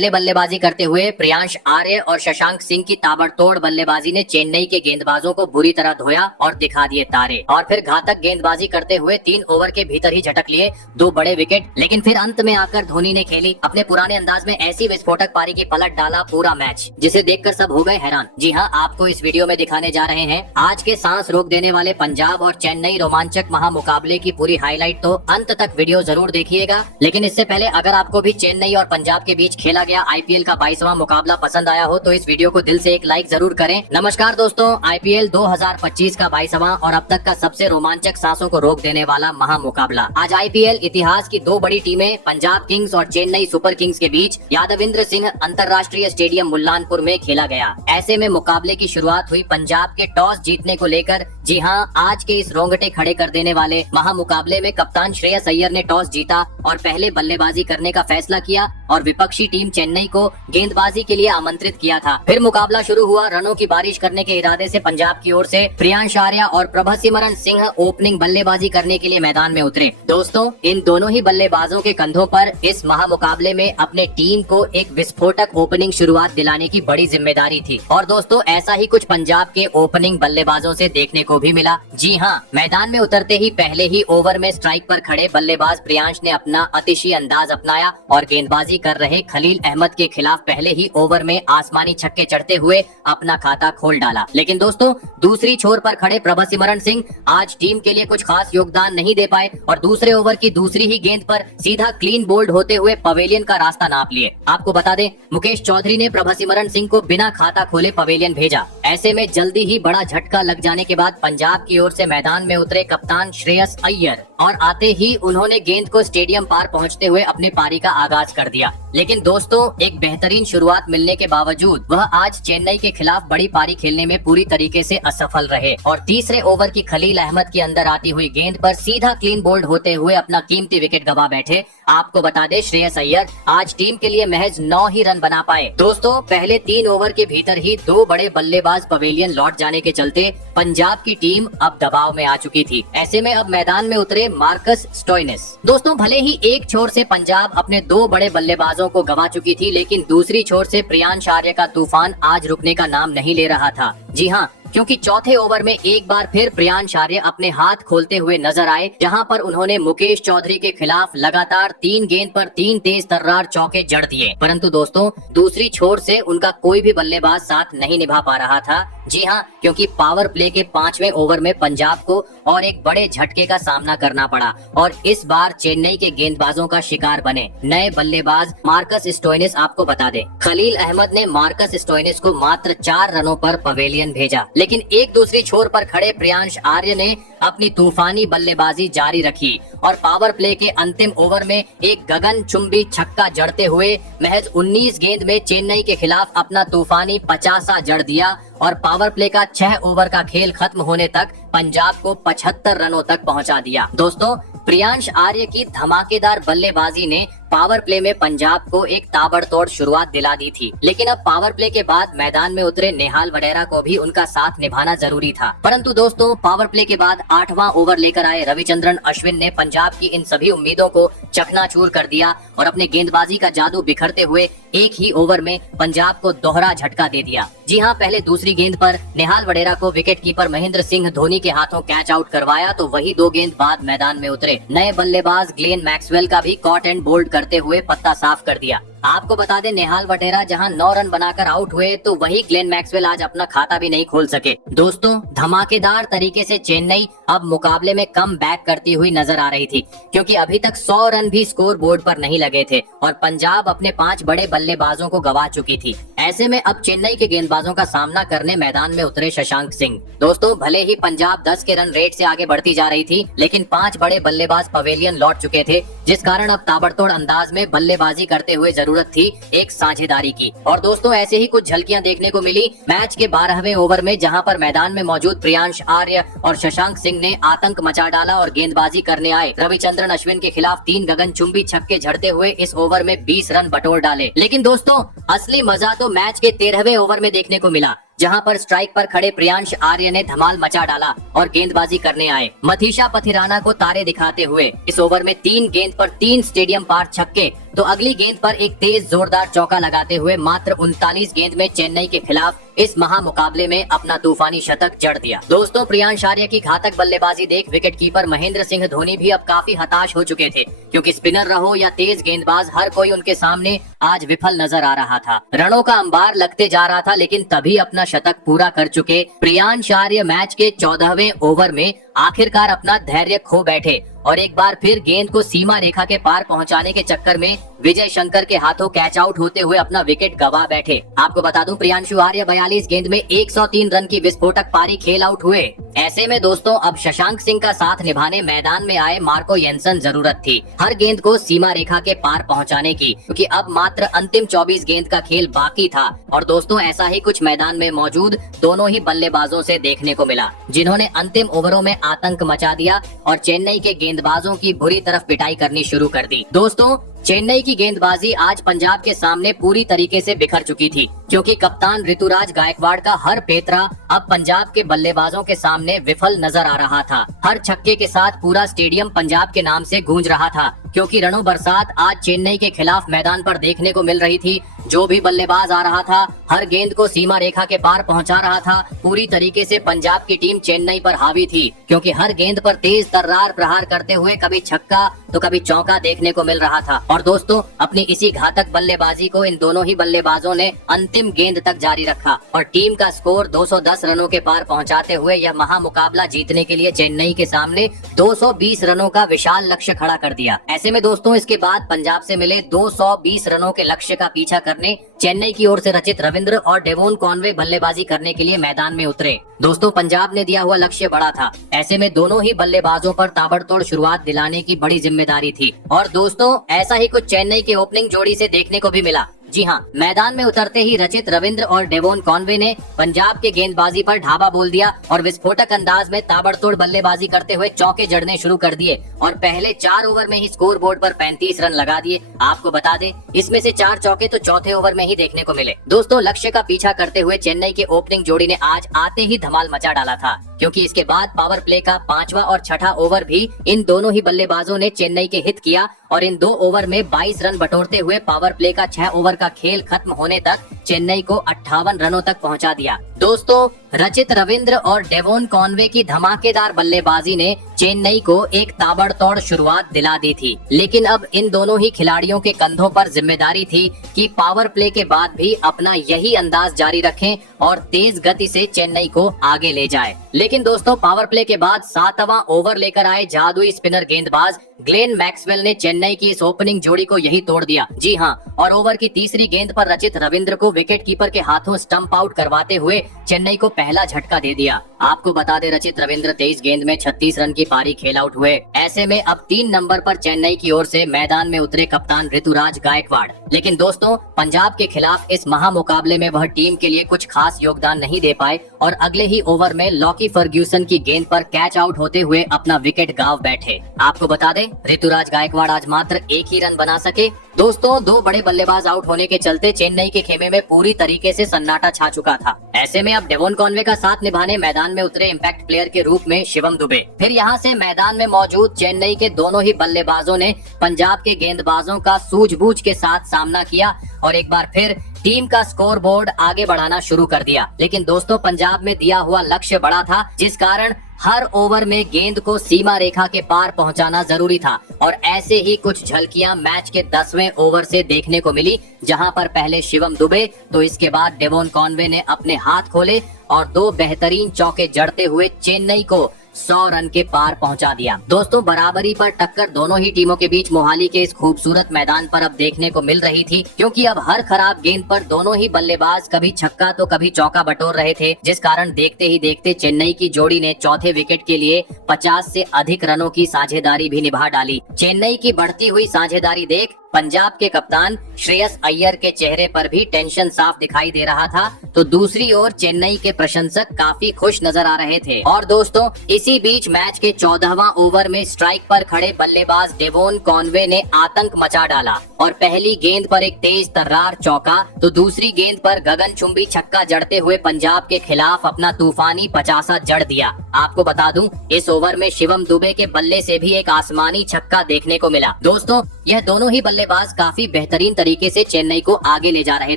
पहले बल्लेबाजी करते हुए प्रियांश आर्य और शशांक सिंह की ताबड़तोड़ बल्लेबाजी ने चेन्नई के गेंदबाजों को बुरी तरह धोया और दिखा दिए तारे। और फिर घातक गेंदबाजी करते हुए 3 ओवर के भीतर ही झटक लिए 2 बड़े विकेट। लेकिन फिर अंत में आकर धोनी ने खेली अपने पुराने अंदाज में ऐसी विस्फोटक पारी की पलट डाला पूरा मैच, जिसे देखकर सब हो गए हैरान। जी हाँ, आपको इस वीडियो में दिखाने जा रहे हैं आज के सांस रोक देने वाले पंजाब और चेन्नई रोमांचक महामुकाबले की पूरी हाईलाइट। तो अंत तक वीडियो जरूर देखिएगा। लेकिन इससे पहले अगर आपको भी चेन्नई और पंजाब के बीच खेला गया आईपीएल का 22वां मुकाबला पसंद आया हो तो इस वीडियो को दिल से एक लाइक जरूर करें। नमस्कार दोस्तों, आईपीएल 2025 का 22वां और अब तक का सबसे रोमांचक सांसों को रोक देने वाला महामुकाबला। आज आईपीएल इतिहास की 2 बड़ी टीमें पंजाब किंग्स और चेन्नई सुपर किंग्स के बीच यादविंद्र सिंह अंतरराष्ट्रीय स्टेडियम मुल्लानपुर में खेला गया। ऐसे में मुकाबले की शुरुआत हुई पंजाब के टॉस जीतने को लेकर। जी हाँ, आज के इस रोंगटे खड़े कर देने वाले महामुकाबले में कप्तान श्रेयस अय्यर ने टॉस जीता और पहले बल्लेबाजी करने का फैसला किया और विपक्षी टीम चेन्नई को गेंदबाजी के लिए आमंत्रित किया था। फिर मुकाबला शुरू हुआ। रनों की बारिश करने के इरादे से पंजाब की ओर से प्रियांश आर्य और प्रभसिमरन सिंह ओपनिंग बल्लेबाजी करने के लिए मैदान में उतरे। दोस्तों, इन दोनों ही बल्लेबाजों के कंधों पर इस महामुकाबले में अपने टीम को एक विस्फोटक ओपनिंग शुरुआत दिलाने की बड़ी जिम्मेदारी थी। और दोस्तों, ऐसा ही कुछ पंजाब के ओपनिंग बल्लेबाजों से देखने को भी मिला। जी हाँ, मैदान में उतरते ही पहले ही ओवर में स्ट्राइक पर खड़े बल्लेबाज प्रियांश ने अपना अतिशी अंदाज अपनाया और गेंदबाजी कर रहे खलील अहमद के खिलाफ पहले ही ओवर में आसमानी छक्के चढ़ते हुए अपना खाता खोल डाला। लेकिन दोस्तों, दूसरी छोर पर खड़े प्रभसिमरन सिंह आज टीम के लिए कुछ खास योगदान नहीं दे पाए और दूसरे ओवर की दूसरी ही गेंद पर सीधा क्लीन बोल्ड होते हुए पवेलियन का रास्ता नाप लिए। आपको बता दें, मुकेश चौधरी ने प्रभसिमरन सिंह को बिना खाता खोले पवेलियन भेजा। ऐसे में जल्दी ही बड़ा झटका लग जाने के बाद पंजाब की ओर से मैदान में उतरे कप्तान श्रेयस अय्यर और आते ही उन्होंने गेंद को स्टेडियम पार पहुंचते हुए अपने पारी का आगाज कर दिया। लेकिन दोस्तों, एक बेहतरीन शुरुआत मिलने के बावजूद वह आज चेन्नई के खिलाफ बड़ी पारी खेलने में पूरी तरीके से असफल रहे और तीसरे ओवर की खलील अहमद की अंदर आती हुई गेंद पर सीधा क्लीन बोल्ड होते हुए अपना कीमती विकेट गवा बैठे। आपको बता दें, श्रेयस अय्यर आज टीम के लिए महज 9 ही रन बना पाए। दोस्तों, पहले 3 ओवर के भीतर ही 2 बड़े बल्लेबाज पवेलियन लौट जाने के चलते पंजाब की टीम अब दबाव में आ चुकी थी। ऐसे में अब मैदान में उतरे मार्कस स्टोइनिस। दोस्तों, भले ही एक छोर से पंजाब अपने 2 बड़े बल्लेबाजों को गवा चुकी थी, लेकिन दूसरी छोर से प्रियांश आर्य का तूफान आज रुकने का नाम नहीं ले रहा था। जी हाँ, क्योंकि चौथे ओवर में एक बार फिर प्रियांश आर्य अपने हाथ खोलते हुए नजर आए, जहां पर उन्होंने मुकेश चौधरी के खिलाफ लगातार 3 गेंद पर 3 तेज तर्रार चौके जड़ दिए। परंतु दोस्तों, दूसरी छोर से उनका कोई भी बल्लेबाज साथ नहीं निभा पा रहा था। जी हाँ, क्योंकि पावर प्ले के 5वें ओवर में पंजाब को और एक बड़े झटके का सामना करना पड़ा और इस बार चेन्नई के गेंदबाजों का शिकार बने नए बल्लेबाज मार्कस स्टोइनिस। आपको बता दें, खलील अहमद ने मार्कस स्टोइनिस को मात्र 4 रनों पर पवेलियन भेजा। लेकिन एक दूसरी छोर पर खड़े प्रियांश आर्य ने अपनी तूफानी बल्लेबाजी जारी रखी और पावर प्ले के अंतिम ओवर में एक गगनचुंबी छक्का जड़ते हुए महज 19 गेंद में चेन्नई के खिलाफ अपना तूफानी 50 जड़ दिया और पावर प्ले का 6 ओवर का खेल खत्म होने तक पंजाब को 75 रनों तक पहुंचा दिया। दोस्तों, प्रियांश आर्य की धमाकेदार बल्लेबाजी ने पावर प्ले में पंजाब को एक ताबड़तोड़ शुरुआत दिला दी थी। लेकिन अब पावर प्ले के बाद मैदान में उतरे नेहाल वडेरा को भी उनका साथ निभाना जरूरी था। परंतु दोस्तों, पावर प्ले के बाद 8वां ओवर लेकर आए रविचंद्रन अश्विन ने पंजाब की इन सभी उम्मीदों को चकनाचूर कर दिया और अपने गेंदबाजी का जादू बिखरते हुए एक ही ओवर में पंजाब को दोहरा झटका दे दिया। जी हाँ, पहले दूसरी गेंद पर नेहाल वडेरा को विकेट कीपर महेंद्र सिंह धोनी के हाथों कैच आउट करवाया तो वही 2 गेंद बाद मैदान में उतरे नए बल्लेबाज ग्लेन मैक्सवेल का भी कॉट एंड बोल्ड करते हुए पत्ता साफ कर दिया। आपको बता दें, नेहाल वडेरा जहां 9 रन बनाकर आउट हुए तो वही ग्लेन मैक्सवेल आज अपना खाता भी नहीं खोल सके। दोस्तों, धमाकेदार तरीके से चेन्नई अब मुकाबले में कम बैक करती हुई नजर आ रही थी, क्योंकि अभी तक 100 रन भी स्कोर बोर्ड पर नहीं लगे थे और पंजाब अपने 5 बड़े बल्लेबाजों को गवा चुकी थी। ऐसे में अब चेन्नई के गेंदबाजों का सामना करने मैदान में उतरे शशांक सिंह। दोस्तों, भले ही पंजाब 10 के रन रेट से आगे बढ़ती जा रही थी, लेकिन 5 बड़े बल्लेबाज पवेलियन लौट चुके थे, जिस कारण अब ताबड़तोड़ अंदाज में बल्लेबाजी करते हुए जरूरत थी एक साझेदारी की। और दोस्तों, ऐसे ही कुछ झलकियां देखने को मिली मैच के 12वें ओवर में, जहां पर मैदान में मौजूद प्रियांश आर्य और शशांक सिंह ने आतंक मचा डाला और गेंदबाजी करने आए रविचंद्रन अश्विन के खिलाफ 3 गगनचुंबी छक्के झड़ते हुए इस ओवर में 20 रन बटोर डाले। लेकिन दोस्तों, असली मजा तो मैच के 13वें ओवर में देखने को मिला, जहां पर स्ट्राइक पर खड़े प्रियांश आर्य ने धमाल मचा डाला और गेंदबाजी करने आए मथीशा पथिराना को तारे दिखाते हुए इस ओवर में 3 गेंद पर 3 स्टेडियम पार छक्के तो अगली गेंद पर एक तेज जोरदार चौका लगाते हुए मात्र 39 गेंद में चेन्नई के खिलाफ इस महामुकाबले में अपना तूफानी शतक जड़ दिया। दोस्तों, प्रियांश आर्य की घातक बल्लेबाजी देख विकेटकीपर महेंद्र सिंह धोनी भी अब काफी हताश हो चुके थे, क्योंकि स्पिनर रहो या तेज गेंदबाज, हर कोई उनके सामने आज विफल नजर आ रहा था। रनों का अंबार लगते जा रहा था, लेकिन तभी अपना शतक पूरा कर चुके प्रियांश आर्य मैच के 14वें ओवर में आखिरकार अपना धैर्य खो बैठे और एक बार फिर गेंद को सीमा रेखा के पार पहुंचाने के चक्कर में विजय शंकर के हाथों कैच आउट होते हुए अपना विकेट गवा बैठे। आपको बता दूं, प्रियांशु आर्य 42 गेंद में 103 रन की विस्फोटक पारी खेल आउट हुए। ऐसे में दोस्तों, अब शशांक सिंह का साथ निभाने मैदान में आए मार्को येंसन जरूरत थी हर गेंद को सीमा रेखा के पार पहुंचाने की, क्योंकि अब मात्र अंतिम 24 गेंद का खेल बाकी था। और दोस्तों, ऐसा ही कुछ मैदान में मौजूद दोनों ही बल्लेबाजों से देखने को मिला, जिन्होंने अंतिम ओवरों में आतंक मचा दिया और चेन्नई के गेंदबाजों की बुरी तरफ पिटाई करनी शुरू कर दी। दोस्तों, चेन्नई की गेंदबाजी आज पंजाब के सामने पूरी तरीके से बिखर चुकी थी, क्योंकि कप्तान ऋतुराज गायकवाड़ का हर पेतरा अब पंजाब के बल्लेबाजों के सामने विफल नजर आ रहा था। हर छक्के के साथ पूरा स्टेडियम पंजाब के नाम से गूंज रहा था, क्योंकि रणो बरसात आज चेन्नई के खिलाफ मैदान पर देखने को मिल रही थी। जो भी बल्लेबाज आ रहा था, हर गेंद को सीमा रेखा के पार पहुंचा रहा था। पूरी तरीके से पंजाब की टीम चेन्नई पर हावी थी, क्योंकि हर गेंद पर तेज तर्रार प्रहार करते हुए कभी छक्का तो कभी चौका देखने को मिल रहा था। और दोस्तों, अपनी इसी घातक बल्लेबाजी को इन दोनों ही बल्लेबाजों ने अंतिम गेंद तक जारी रखा और टीम का स्कोर 210 रनों के पार पहुंचाते हुए यह महामुकाबला जीतने के लिए चेन्नई के सामने 220 रनों का विशाल लक्ष्य खड़ा कर दिया। ऐसे में दोस्तों, इसके बाद पंजाब से मिले 220 रनों के लक्ष्य का पीछा करने चेन्नई की ओर से रचित रविंद्र और डेवोन कॉनवे बल्लेबाजी करने के लिए मैदान में उतरे। दोस्तों, पंजाब ने दिया हुआ लक्ष्य बड़ा था। ऐसे में दोनों ही बल्लेबाजों पर ताबड़तोड़ शुरुआत दिलाने की बड़ी जिम्मेदारी थी। और दोस्तों, ऐसा ही कुछ चेन्नई के ओपनिंग जोड़ी से देखने को भी मिला। जी हाँ, मैदान में उतरते ही रचित रविंद्र और डेवोन कॉनवे ने पंजाब के गेंदबाजी पर ढाबा बोल दिया और विस्फोटक अंदाज में ताबड़तोड़ बल्लेबाजी करते हुए चौके जड़ने शुरू कर दिए और पहले 4 ओवर में ही स्कोर बोर्ड पर 35 रन लगा दिए। आपको बता दें, इसमें से 4 चौके तो चौथे ओवर में ही देखने को मिले। दोस्तों, लक्ष्य का पीछा करते हुए चेन्नई के ओपनिंग जोड़ी ने आज आते ही धमाल मचा डाला था, क्योंकि इसके बाद पावर प्ले का 5वां और 6ठा ओवर भी इन दोनों ही बल्लेबाजों ने चेन्नई के हित किया और इन 2 ओवर में 22 रन बटोरते हुए पावर प्ले का 6 ओवर का खेल खत्म होने तक चेन्नई को 58 रनों तक पहुंचा दिया। दोस्तों, रचित रविंद्र और डेवोन कॉनवे की धमाकेदार बल्लेबाजी ने चेन्नई को एक ताबड़तोड़ शुरुआत दिला दी थी, लेकिन अब इन दोनों ही खिलाड़ियों के कंधों पर जिम्मेदारी थी कि पावर प्ले के बाद भी अपना यही अंदाज जारी रखें और तेज गति से चेन्नई को आगे ले जाए। लेकिन दोस्तों, पावर प्ले के बाद 7वां ओवर लेकर आए जादुई स्पिनर गेंदबाज ग्लेन मैक्सवेल ने चेन्नई की इस ओपनिंग जोड़ी को यही तोड़ दिया। जी हाँ, और ओवर की तीसरी गेंद पर रचित रविंद्र को विकेट कीपर के हाथों स्टंप आउट करवाते हुए चेन्नई को पहला झटका दे दिया। आपको बता दें, रचित रविंद्र 23 गेंद में 36 रन की पारी खेल आउट हुए। ऐसे में अब 3 नंबर पर चेन्नई की ओर से मैदान में उतरे कप्तान ऋतुराज गायकवाड़। लेकिन दोस्तों, पंजाब के खिलाफ इस महामुकाबले में वह टीम के लिए कुछ खास योगदान नहीं दे पाए और अगले ही ओवर में लॉकी फर्ग्यूसन की गेंद पर कैच आउट होते हुए अपना विकेट गांव बैठे। आपको बता दें, ऋतुराज गायकवाड़ आज मात्र 1 ही रन बना सके। दोस्तों, 2 बड़े बल्लेबाज आउट होने के चलते चेन्नई के खेमे में पूरी तरीके से सन्नाटा छा चुका था। ऐसे में अब डेवोन कॉनवे का साथ निभाने मैदान में उतरे इम्पैक्ट प्लेयर के रूप में शिवम दुबे। फिर यहाँ से मैदान में मौजूद चेन्नई के दोनों ही बल्लेबाजों ने पंजाब के गेंदबाजों का सूझबूझ के साथ सामना किया और एक बार फिर टीम का स्कोर बोर्ड आगे बढ़ाना शुरू कर दिया। लेकिन दोस्तों, पंजाब में दिया हुआ लक्ष्य बड़ा था, जिस कारण हर ओवर में गेंद को सीमा रेखा के पार पहुंचाना जरूरी था। और ऐसे ही कुछ झलकियां मैच के 10वें ओवर से देखने को मिली, जहां पर पहले शिवम दुबे तो इसके बाद डेवोन कॉनवे ने अपने हाथ खोले और 2 बेहतरीन चौके जड़ते हुए चेन्नई को 100 रन के पार पहुंचा दिया। दोस्तों, बराबरी पर टक्कर दोनों ही टीमों के बीच मोहाली के इस खूबसूरत मैदान पर अब देखने को मिल रही थी, क्योंकि अब हर खराब गेंद पर दोनों ही बल्लेबाज कभी छक्का तो कभी चौका बटोर रहे थे, जिस कारण देखते ही देखते चेन्नई की जोड़ी ने चौथे विकेट के लिए 50 से अधिक रनों की साझेदारी भी निभा डाली। चेन्नई की बढ़ती हुई साझेदारी देख पंजाब के कप्तान श्रेयस अय्यर के चेहरे पर भी टेंशन साफ दिखाई दे रहा था, तो दूसरी ओर चेन्नई के प्रशंसक काफी खुश नजर आ रहे थे। और दोस्तों, इसी बीच मैच के 14वां ओवर में स्ट्राइक पर खड़े बल्लेबाज डेवोन कॉनवे ने आतंक मचा डाला और पहली गेंद पर एक तेज तर्रार चौका तो दूसरी गेंद पर गगनचुंबी छक्का जड़ते हुए पंजाब के खिलाफ अपना तूफानी 50 जड़ दिया। आपको बता दूं, इस ओवर में शिवम दुबे के बल्ले से भी एक आसमानी छक्का देखने को मिला। दोस्तों, यह दोनों ही बल्लेबाज काफी बेहतरीन तरीके से चेन्नई को आगे ले जा रहे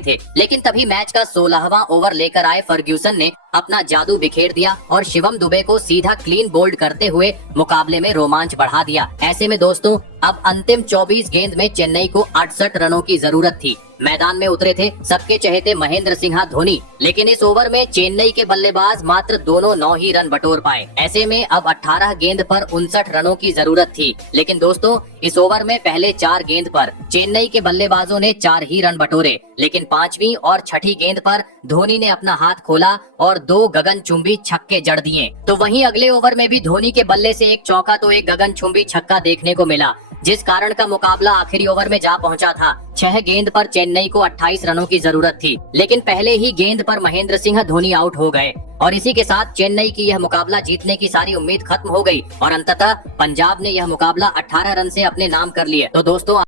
थे, लेकिन तभी मैच का 16वां ओवर लेकर आए फर्ग्यूसन ने अपना जादू बिखेर दिया और शिवम दुबे को सीधा क्लीन बोल्ड करते हुए मुकाबले में रोमांच बढ़ा दिया। ऐसे में दोस्तों अब अंतिम 24 गेंद में चेन्नई को 68 रनों की जरूरत थी। मैदान में उतरे थे सबके चहेते महेंद्र सिंह धोनी, लेकिन इस ओवर में चेन्नई के बल्लेबाज मात्र दोनों 9 ही रन बटोर पाए। ऐसे में अब 18 गेंद पर 59 रनों की जरूरत थी, लेकिन दोस्तों इस ओवर में पहले 4 गेंद पर चेन्नई के बल्लेबाजों ने 4 ही रन बटोरे, लेकिन 5वीं और 6ठी गेंद पर धोनी ने अपना हाथ खोला और 2 गगनचुंबी छक्के जड़ दिए। तो वहीं अगले ओवर में भी धोनी के बल्ले से एक चौका तो एक गगनचुंबी छक्का देखने को मिला, जिस कारण का मुकाबला आखिरी ओवर में जा पहुंचा था। 6 गेंद पर चेन्नई को 28 रनों की जरूरत थी, लेकिन पहले ही गेंद पर महेंद्र सिंह धोनी आउट हो गए और इसी के साथ चेन्नई की यह मुकाबला जीतने की सारी उम्मीद खत्म हो गई और अंततः पंजाब ने यह मुकाबला 18 रन से अपने नाम कर लिए। तो दोस्तों